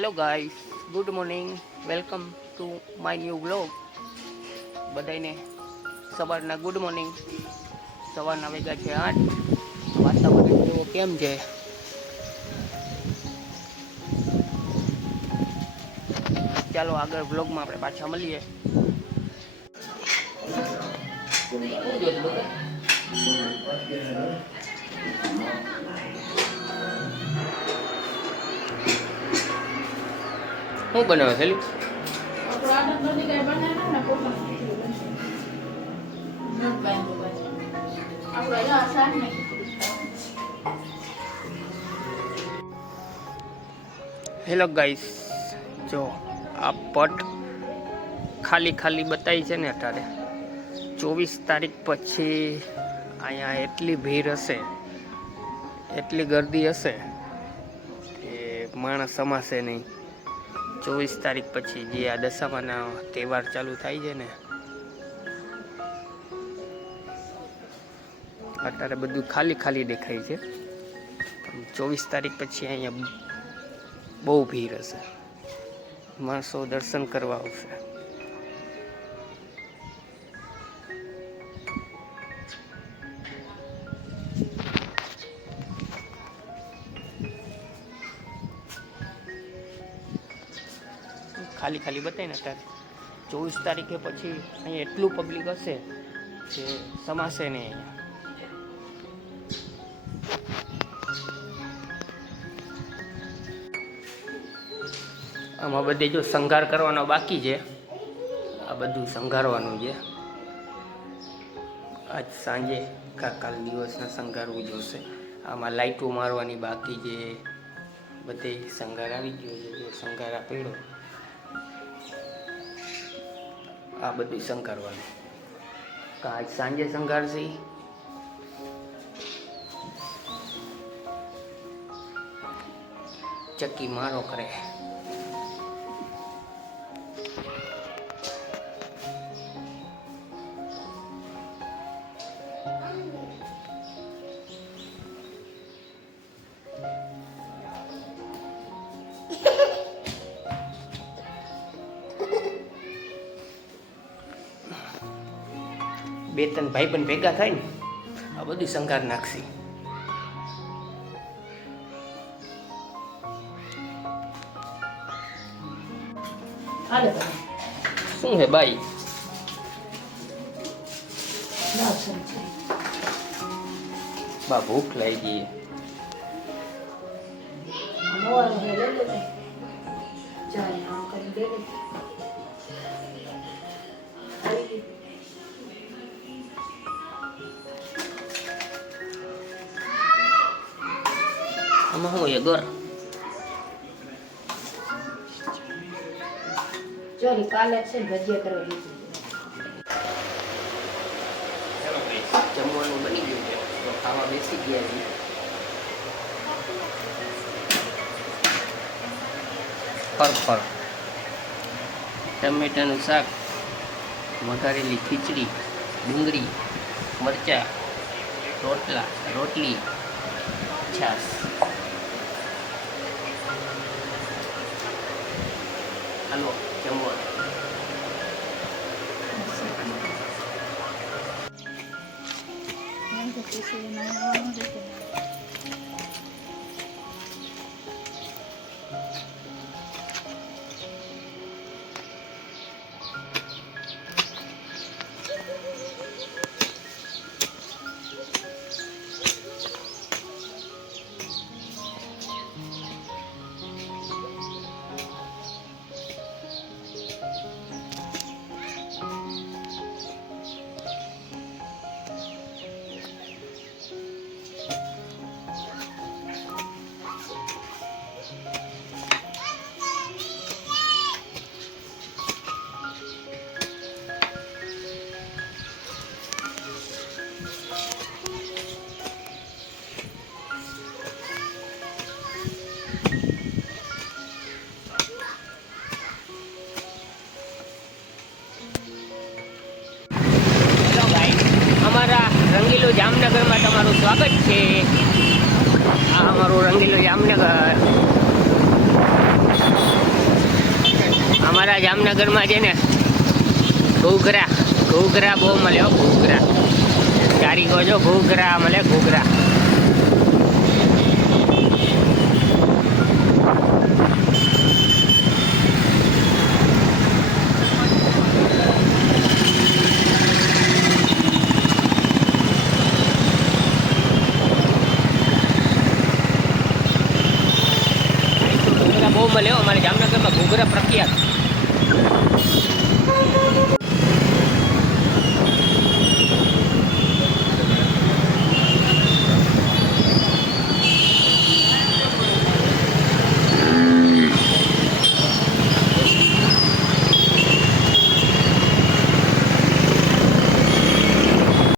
Hello guys, good morning, welcome to my new vlog. બધાને સવારના good morning. સવારના વાગ્યા છે 8. વાતાવરણ જેવો કેમ છે? ચાલો આગળ વ્લોગમાં આપણે પાછા મળીએ. શું બનાવે છે? હેલો ગાઈસ, જો આ પટ ખાલી બતાવી છે ને અત્યારે 24 તારીખ પછી અહીંયા એટલી ભીડ હશે, એટલી ગર્દી હશે કે માણસ સમાશે નહીં. 24 તારીખ પછી જે આ દશામાના તહેવાર ચાલુ થાય છે ને, અત્યારે બધું ખાલી દેખાય છે. પણ 24 તારીખ પછી અહીંયા બહુ ભીડ હશે, માણસો દર્શન કરવા આવશે. ખાલી બતાય ને અત્યારે 24 તારીખે પછી અહીંયા એટલું પબ્લિક હશે કે સમાશે નહીં. આમાં બધે જો શણગાર કરવાનો બાકી છે, આ બધું શણગારવાનું છે. આજ સાંજે કાલ દિવસના શણગારવું જોશે. આમાં લાઇટો મારવાની બાકી છે, બધે શણગાર આવી ગયો છે. જો શણગાર આપેલો, આ બધું શણગારવાનું. આજ સાંજે શણગારશે. ચક્કી મારો કરે. બે ત્રણ ભાઈબંધ ભેગા થાય ને, આ બધું શણગાર નાખશે. શું હે બાઈ? બા ભૂખ લાગી ગઈ. આમાં શું એ ગોર ચોરી કાલે છે ભજીયા કરવા દીધું. જમવાનું બની ગયું છે, તો ખાવા બેસી ગયા છે. ફર ટમેટાનું શાક, વઘારેલી ખીચડી, ડુંગળી, મરચાં, રોટલી, છાશ. હાલો જમવા. રંગીલો જામનગરમાં તમારું સ્વાગત છે. આ અમારું રંગીલો જામનગર. અમારા જામનગરમાં છે ને ઘૂઘરા બહુ મળે હો, ઘૂઘરા કારીગો જો ઘૂઘરા મળે, ઘૂઘરા. ઘૂઘરા બહુ મળે હો, અમારે જામનગરમાં ઘૂઘરા પ્રખ્યાત.